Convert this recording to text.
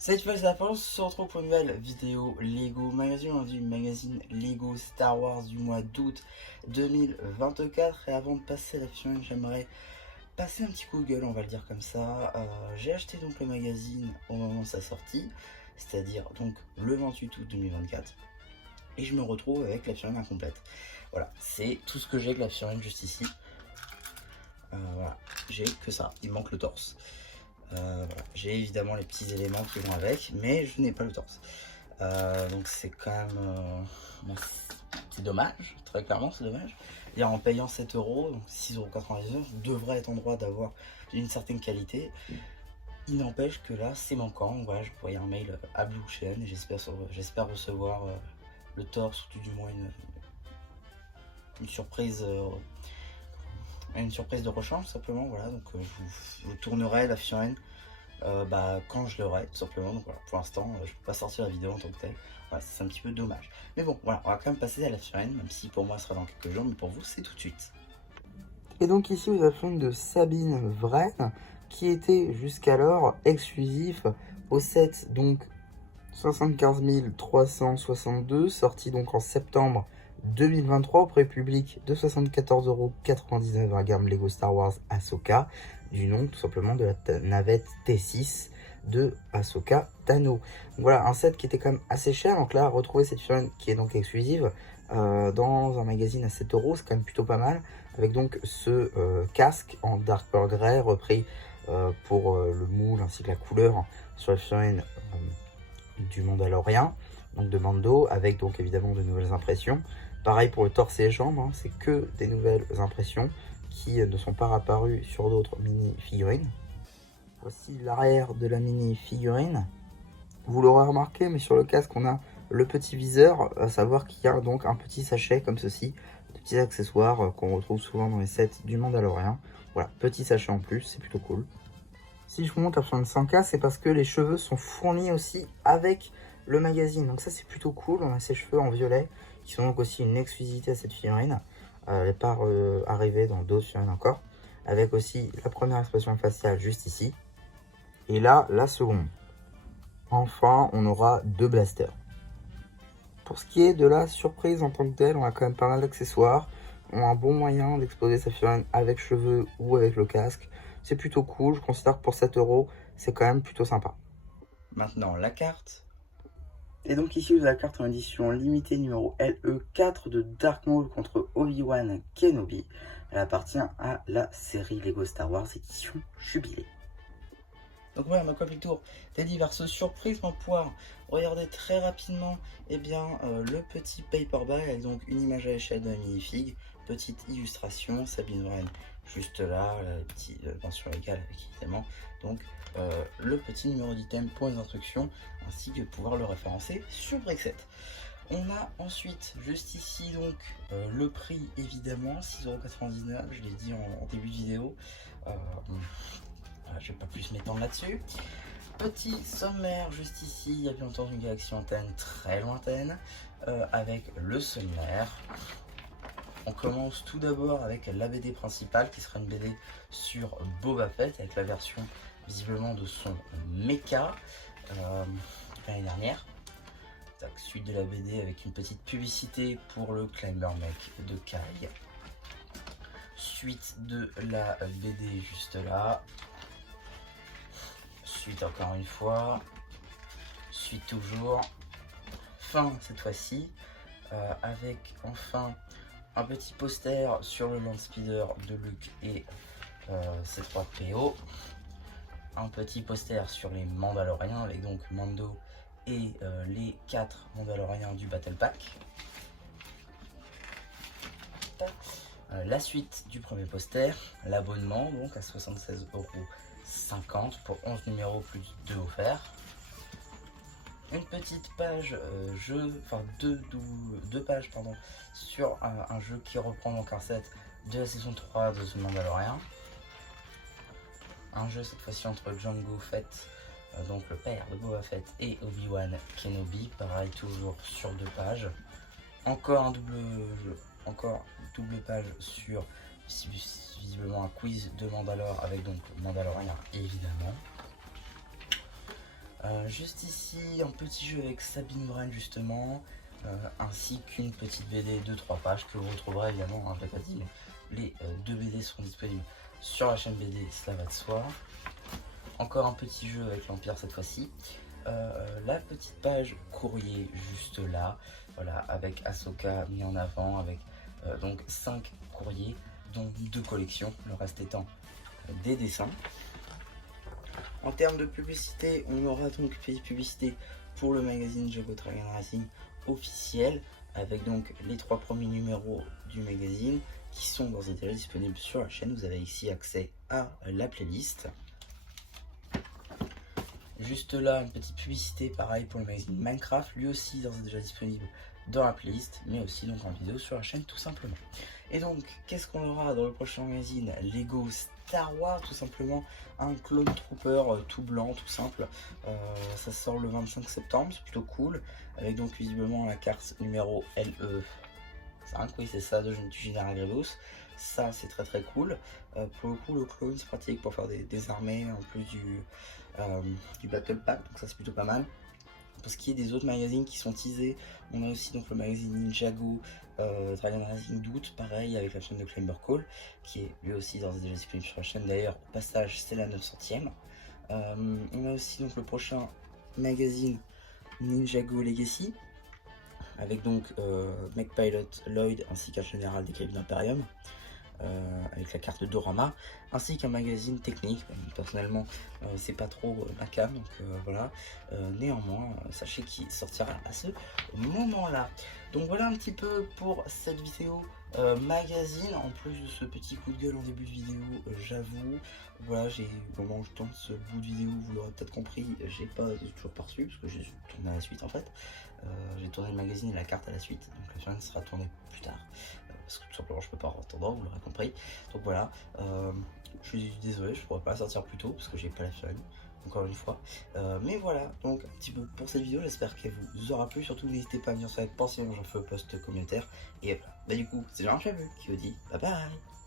Cette fois, c'est la fin, on se retrouve pour une nouvelle vidéo Lego Magazine. On dit magazine Lego Star Wars du mois d'août 2024. Et avant de passer à la fiction, j'aimerais passer un petit coup de gueule, on va le dire comme ça. J'ai acheté donc le magazine au moment de sa sortie, c'est-à-dire donc le 28 août 2024. Et je me retrouve avec la figurine incomplète. Voilà, c'est tout ce que j'ai avec la figurine juste ici. Voilà, j'ai que ça, il manque le torse. Voilà. J'ai évidemment les petits éléments qui vont avec, mais je n'ai pas le torse. Donc c'est quand même... bon, c'est dommage, très clairement c'est dommage. Et en payant 7 euros, donc 6,99 €, je devrais être en droit d'avoir une certaine qualité. Il n'empêche que là c'est manquant. Voilà, je envoyé un mail à Blue Chain et j'espère recevoir le torse, ou tout du moins une surprise. Une surprise de rechange simplement. Voilà, donc je vous tournerai la figurine quand je l'aurai tout simplement. Donc voilà, pour l'instant je peux pas sortir la vidéo en tant que telle. Voilà, c'est un petit peu dommage, mais bon voilà, on va quand même passer à la figurine, même si pour moi ce sera dans quelques jours, mais pour vous c'est tout de suite. Et donc ici vous avez une de Sabine Wren qui était jusqu'alors exclusif au set donc 75 362, sorti donc en septembre 2023 au prix public de 74,99 € dans la gamme Lego Star Wars Ahsoka, du nom tout simplement de la navette T6 de Ahsoka Tano. Voilà, un set qui était quand même assez cher. Donc là, retrouver cette figurine qui est donc exclusive dans un magazine à 7 €, c'est quand même plutôt pas mal. Avec donc ce casque en Dark Pearl Grey repris pour le moule ainsi que la couleur sur la figurine du Mandalorien, donc de Mando, avec donc évidemment de nouvelles impressions. Pareil pour le torse et les jambes, hein, c'est que des nouvelles impressions qui ne sont pas apparues sur d'autres mini-figurines. Voici l'arrière de la mini-figurine. Vous l'aurez remarqué, mais sur le casque, on a le petit viseur, à savoir qu'il y a donc un petit sachet comme ceci, de petits accessoires qu'on retrouve souvent dans les sets du Mandalorien. Voilà, petit sachet en plus, c'est plutôt cool. Si je vous montre la figurine 100K, c'est parce que les cheveux sont fournis aussi avec le magazine. Donc ça, c'est plutôt cool. On a ces cheveux en violet qui sont donc aussi une exclusivité à cette figurine. Elle n'est pas arrivée dans d'autres figurines encore. Avec aussi la première expression faciale juste ici. Et là, la seconde. Enfin, on aura deux blasters. Pour ce qui est de la surprise en tant que telle, on a quand même pas mal d'accessoires. On a un bon moyen d'exposer sa figurine avec cheveux ou avec le casque. C'est plutôt cool, je considère que pour 7 €, c'est quand même plutôt sympa. Maintenant la carte. Et donc ici vous avez la carte en édition limitée numéro LE4 de Dark Maul contre Obi-Wan Kenobi. Elle appartient à la série Lego Star Wars édition Jubilé. Donc voilà, ma copic tour des diverses surprises pour pouvoir regarder très rapidement le petit paperback avec donc une image à l'échelle de la minifig, petite illustration, Sabine Wren juste là, la petite mention légale avec évidemment donc le petit numéro d'item pour les instructions ainsi que pouvoir le référencer sur Brexit. On a ensuite juste ici donc le prix évidemment 6,99 €, je l'ai dit en début de vidéo. Je vais pas plus m'étendre là-dessus. Petit sommaire juste ici, il y a bien entendu une galaxie lointaine très lointaine avec le sommaire. On commence tout d'abord avec la BD principale qui sera une BD sur Boba Fett avec la version visiblement de son mecha l'année dernière. Suite de la BD avec une petite publicité pour le Climber Mech de Kai. Suite de la BD juste là. Suite encore une fois, suite toujours, fin cette fois-ci, avec enfin un petit poster sur le Land Speeder de Luke et C3PO, un petit poster sur les Mandaloriens avec donc Mando et les 4 Mandaloriens du Battle Pack. La suite du premier poster, l'abonnement donc à 76,50 € pour 11 numéros plus 2 offerts. Une petite page deux pages sur un jeu qui reprend donc un set de la saison 3 de The Mandalorian. Un jeu cette fois-ci entre Jango Fett, donc le père de Boba Fett, et Obi-Wan Kenobi, pareil toujours sur 2 pages. Encore double page sur visiblement un quiz de Mandalore avec donc Mandalorian évidemment. Juste ici, un petit jeu avec Sabine Wren justement, ainsi qu'une petite BD de 3 pages que vous retrouverez évidemment, hein, je l'ai pas dit, mais les 2 BD seront disponibles sur la chaîne BD, cela va de soi. Encore un petit jeu avec l'Empire cette fois-ci. La petite page courrier juste là, voilà, avec Ahsoka mis en avant, avec donc 5 courriers, dont 2 collections, le reste étant des dessins. En termes de publicité, on aura donc fait publicité pour le magazine Jago Dragon Racing officiel, avec donc les 3 premiers numéros du magazine qui sont d'ores et déjà disponibles sur la chaîne. Vous avez ici accès à la playlist. Juste là, une petite publicité, pareil pour le magazine Minecraft, lui aussi d'ores et déjà disponible dans la playlist, mais aussi donc en vidéo sur la chaîne tout simplement. Et donc, qu'est-ce qu'on aura dans le prochain magazine? Lego Star Wars, tout simplement, un Clone Trooper tout blanc, tout simple. Ça sort le 25 septembre, c'est plutôt cool, avec donc visiblement la carte numéro LE5, oui c'est ça, du Général Grievous. Ça c'est très très cool. Pour le coup, le clone c'est pratique pour faire des armées en plus du Battle Pack, donc ça c'est plutôt pas mal. Pour ce qui est des autres magazines qui sont teasés, on a aussi donc le magazine Ninjago Dragon Racing d'août, pareil avec la chaîne de Climber Call, qui est lui aussi d'ores et déjà disponible sur la chaîne. D'ailleurs, au passage, c'est la 900e. On a aussi donc le prochain magazine Ninjago Legacy, avec donc Mech Pilot Lloyd ainsi qu'un général des Caribes d'Imperium. Avec la carte Dorama, ainsi qu'un magazine technique. Personnellement, c'est pas trop ma cam, donc voilà. Néanmoins, sachez qu'il sortira à ce moment-là. Donc voilà un petit peu pour cette vidéo magazine. En plus de ce petit coup de gueule en début de vidéo, j'avoue, voilà, au moment où je tourne ce bout de vidéo, vous l'aurez peut-être compris, j'ai toujours pas reçu, parce que j'ai tourné à la suite en fait. J'ai tourné le magazine et la carte à la suite, donc la chaîne sera tournée plus tard. Parce que tout simplement je peux pas attendre, vous l'aurez compris. Donc voilà, je suis désolé, je pourrais pas la sortir plus tôt parce que j'ai pas la famille, encore une fois. Mais voilà, donc un petit peu pour cette vidéo, j'espère qu'elle vous aura plu. Surtout n'hésitez pas à me dire ce que vous pensez, j'en fais au post communautaire. Et voilà, bah du coup, c'est Jean-Charles qui vous dit bye bye.